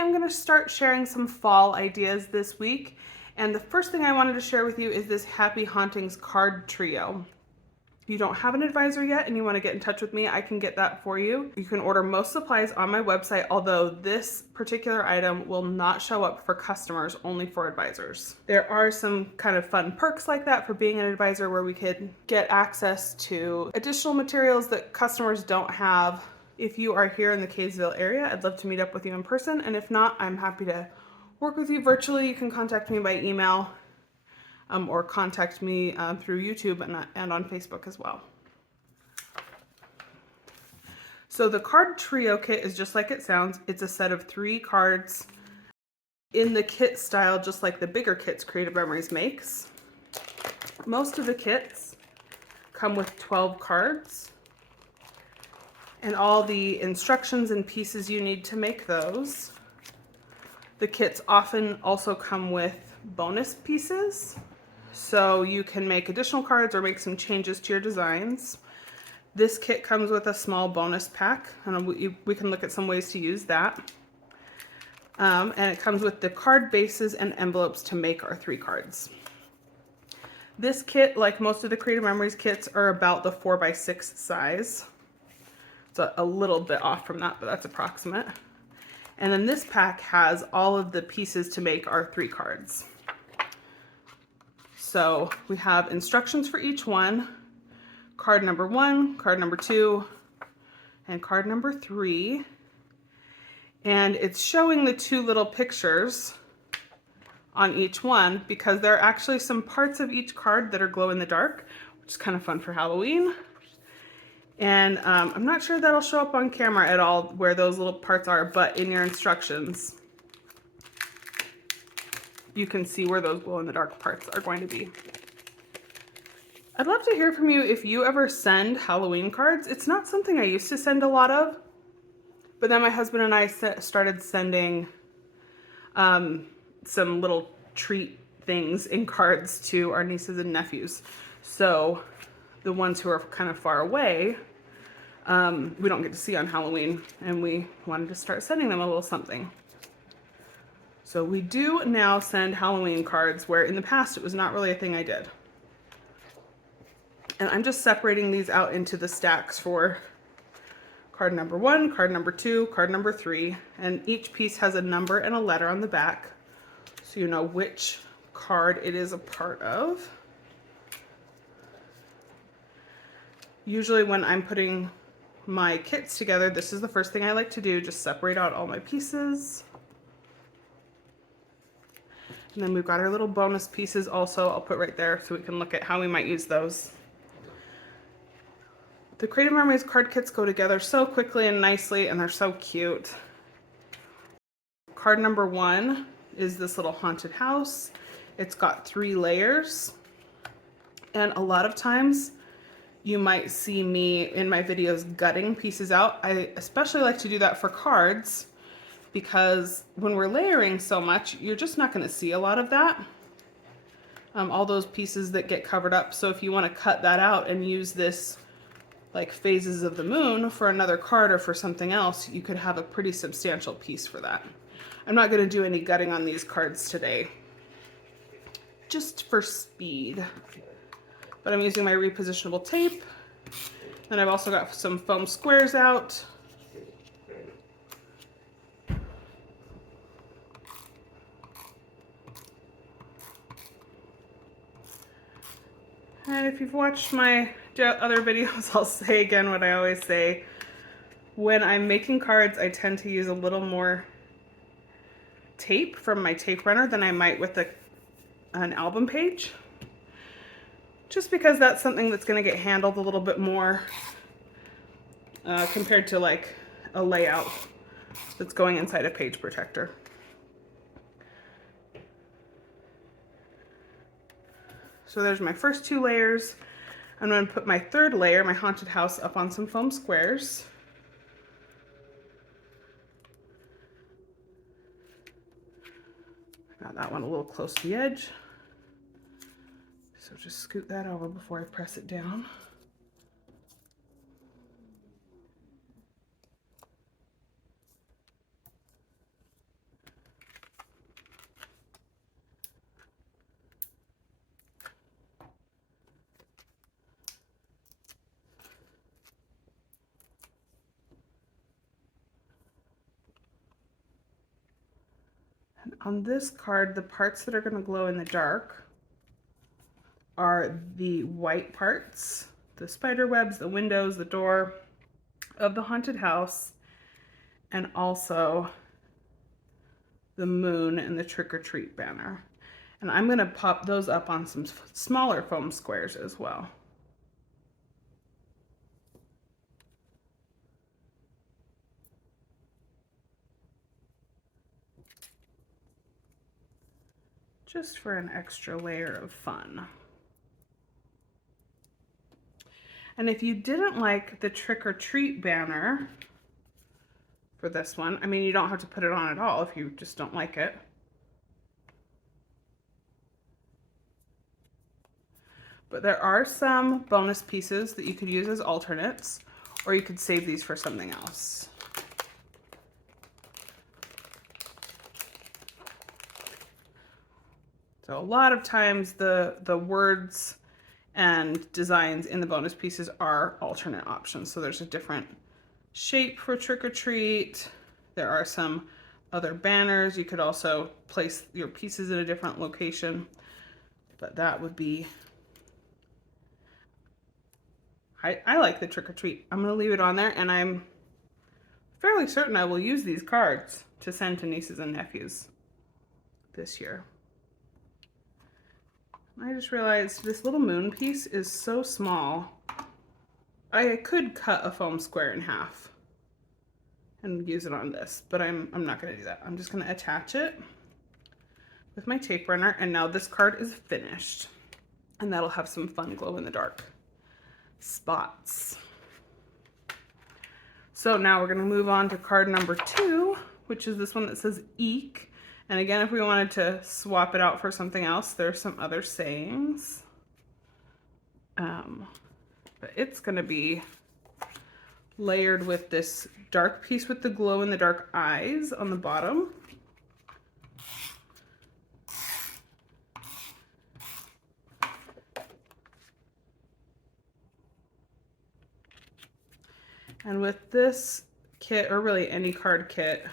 am going to start sharing some fall ideas this week. And the first thing I wanted to share with you is this Happy Hauntings card trio. If you don't have an advisor yet and you want to get in touch with me, I can get that for you. You can order most supplies on my website, although this particular item will not show up for customers, only for advisors. There are some kind of fun perks like that for being an advisor where we could get access to additional materials that customers don't have. If you are here in the Kaysville area, I'd love to meet up with you in person, and if not, I'm happy to work with you virtually. You can contact me by email or contact me through YouTube and on Facebook as well. So the card trio kit is just like it sounds. It's a set of 3 cards in the kit style, just like the bigger kits Creative Memories makes. Most of the kits come with 12 cards and all the instructions and pieces you need to make those. The kits often also come with bonus pieces, so you can make additional cards or make some changes to your designs. This kit comes with a small bonus pack, and we can look at some ways to use that. And it comes with the card bases and envelopes to make our 3 cards. This kit, like most of the Creative Memories kits, are about the 4x6 size. It's a little bit off from that, but that's approximate. And then this pack has all of the pieces to make our 3 cards. So we have instructions for each one, card number 1, card number 2, and card number 3. And it's showing the 2 little pictures on each one because there are actually some parts of each card that are glow in the dark, which is kind of fun for Halloween. And I'm not sure that'll show up on camera at all where those little parts are, but in your instructions, you can see where those glow-in-the-dark parts are going to be. I'd love to hear from you if you ever send Halloween cards. It's not something I used to send a lot of, but then my husband and I started sending some little treat things in cards to our nieces and nephews. So the ones who are kind of far away, we don't get to see on Halloween, and we wanted to start sending them a little something. So we do now send Halloween cards, where in the past it was not really a thing I did. And I'm just separating these out into the stacks for card number 1, card number 2, card number 3, and each piece has a number and a letter on the back, so you know which card it is a part of. Usually when I'm putting my kits together, this is the first thing I like to do, just separate out all my pieces. And then we've got our little bonus pieces also, I'll put right there so we can look at how we might use those. The Creative Memories card kits go together so quickly and nicely, and they're so cute. Card number 1 is this little haunted house. It's got 3 layers, and a lot of times you might see me in my videos gutting pieces out. I especially like to do that for cards because when we're layering so much, you're just not going to see a lot of that. All those pieces that get covered up. So if you want to cut that out and use this like phases of the moon for another card or for something else, you could have a pretty substantial piece for that. I'm not going to do any gutting on these cards today, just for speed. But I'm using my repositionable tape. And I've also got some foam squares out. And if you've watched my other videos, I'll say again what I always say. When I'm making cards, I tend to use a little more tape from my tape runner than I might with an album page. Just because that's something that's going to get handled a little bit more compared to like a layout that's going inside a page protector. So there's my first 2 layers. I'm going to put my 3rd layer, my haunted house, up on some foam squares. Got that one a little close to the edge. So just scoot that over before I press it down. And on this card, the parts that are going to glow in the dark are the white parts, the spider webs, the windows, the door of the haunted house, and also the moon and the trick or treat banner. And I'm going to pop those up on some smaller foam squares as well. Just for an extra layer of fun. And if you didn't like the trick or treat banner for this one, I mean, you don't have to put it on at all if you just don't like it. But there are some bonus pieces that you could use as alternates, or you could save these for something else. So a lot of times the words and designs in the bonus pieces are alternate options. So there's a different shape for trick or treat. There are some other banners. You could also place your pieces in a different location, but that would be, I like the trick or treat. I'm gonna leave it on there, and I'm fairly certain I will use these cards to send to nieces and nephews this year. I just realized this little moon piece is so small. I could cut a foam square in half and use it on this, but I'm not gonna do that. I'm just gonna attach it with my tape runner, and now this card is finished. And that'll have some fun glow in the dark spots. So now we're gonna move on to card number 2, which is this one that says eek. And again, if we wanted to swap it out for something else, there's some other sayings. But it's gonna be layered with this dark piece with the glow in the dark eyes on the bottom. And with this kit, or really any card kit,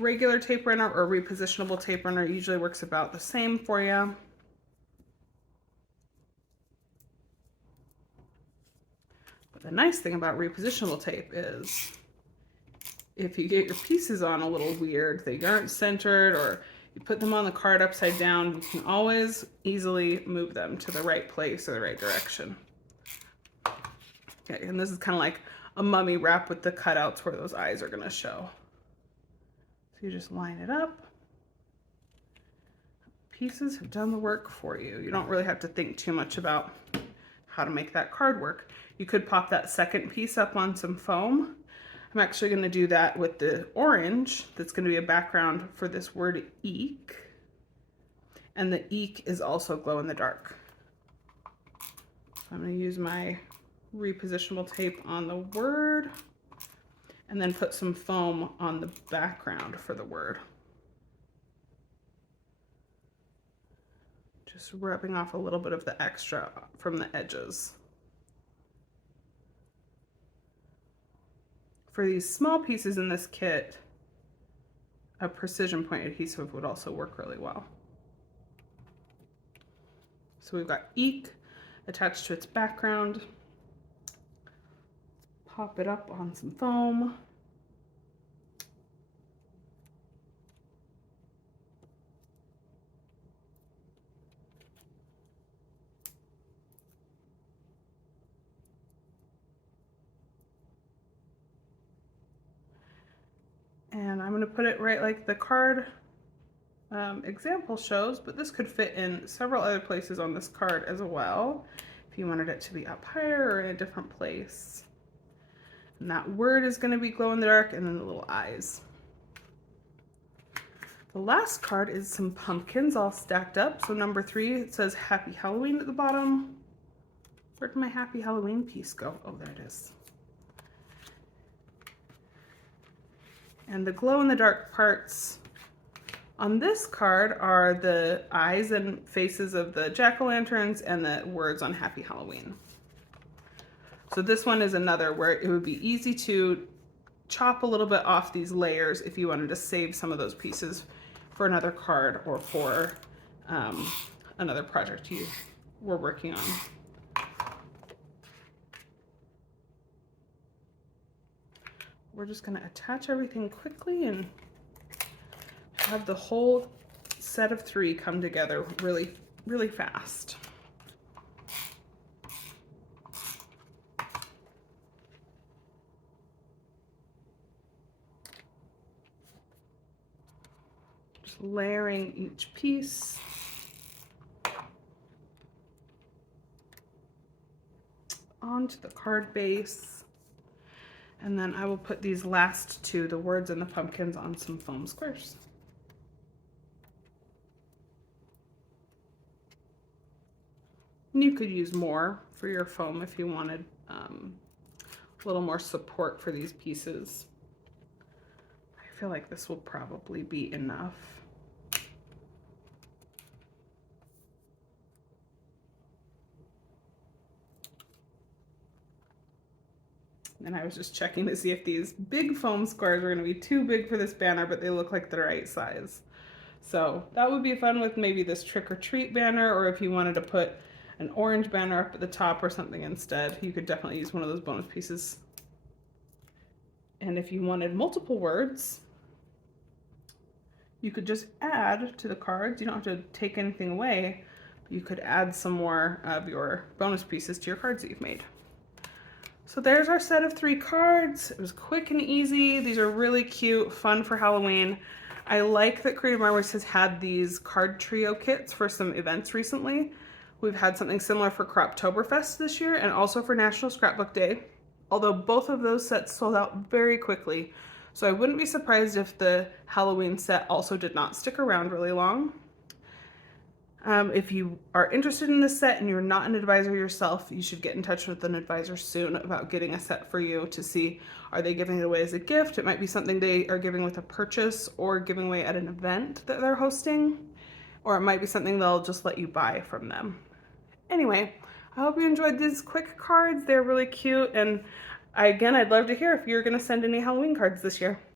regular tape runner or repositionable tape runner usually works about the same for you. But the nice thing about repositionable tape is if you get your pieces on a little weird, they aren't centered, or you put them on the card upside down, you can always easily move them to the right place or the right direction. Okay, and this is kind of like a mummy wrap with the cutouts where those eyes are gonna show. So you just line it up. Pieces have done the work for you. You don't really have to think too much about how to make that card work. You could pop that second piece up on some foam. I'm actually gonna do that with the orange. That's gonna be a background for this word eek. And the eek is also glow in the dark. So I'm gonna use my repositionable tape on the word, and then put some foam on the background for the word. Just rubbing off a little bit of the extra from the edges. For these small pieces in this kit, a precision point adhesive would also work really well. So we've got eek attached to its background. Pop it up on some foam. And I'm going to put it right like the card example shows, but this could fit in several other places on this card as well, if you wanted it to be up higher or in a different place. And that word is going to be glow in the dark, and then the little eyes. The last card is some pumpkins all stacked up. So number 3, it says Happy Halloween at the bottom. Where did my Happy Halloween piece go? Oh, there it is. And the glow in the dark parts on this card are the eyes and faces of the jack-o'-lanterns and the words on Happy Halloween. So this one is another where it would be easy to chop a little bit off these layers if you wanted to save some of those pieces for another card or for another project you were working on. We're just going to attach everything quickly and have the whole set of 3 come together really, really fast. Just layering each piece. Onto the card base. And then I will put these last 2, the words and the pumpkins, on some foam squares. And you could use more for your foam if you wanted a little more support for these pieces. I feel like this will probably be enough. And I was just checking to see if these big foam squares are going to be too big for this banner, but they look like the right size. So that would be fun with maybe this trick or treat banner, or if you wanted to put an orange banner up at the top or something instead, you could definitely use one of those bonus pieces. And if you wanted multiple words, you could just add to the cards. You don't have to take anything away. You could add some more of your bonus pieces to your cards that you've made. So there's our set of 3 cards. It was quick and easy. These are really cute, fun for Halloween. I like that Creative Marmars has had these card trio kits for some events recently. We've had something similar for Croptoberfest this year and also for National Scrapbook Day, although both of those sets sold out very quickly. So I wouldn't be surprised if the Halloween set also did not stick around really long. If you are interested in this set and you're not an advisor yourself, you should get in touch with an advisor soon about getting a set for you to see, are they giving it away as a gift? It might be something they are giving with a purchase or giving away at an event that they're hosting, or it might be something they'll just let you buy from them. Anyway, I hope you enjoyed these quick cards. They're really cute, and I'd love to hear if you're going to send any Halloween cards this year.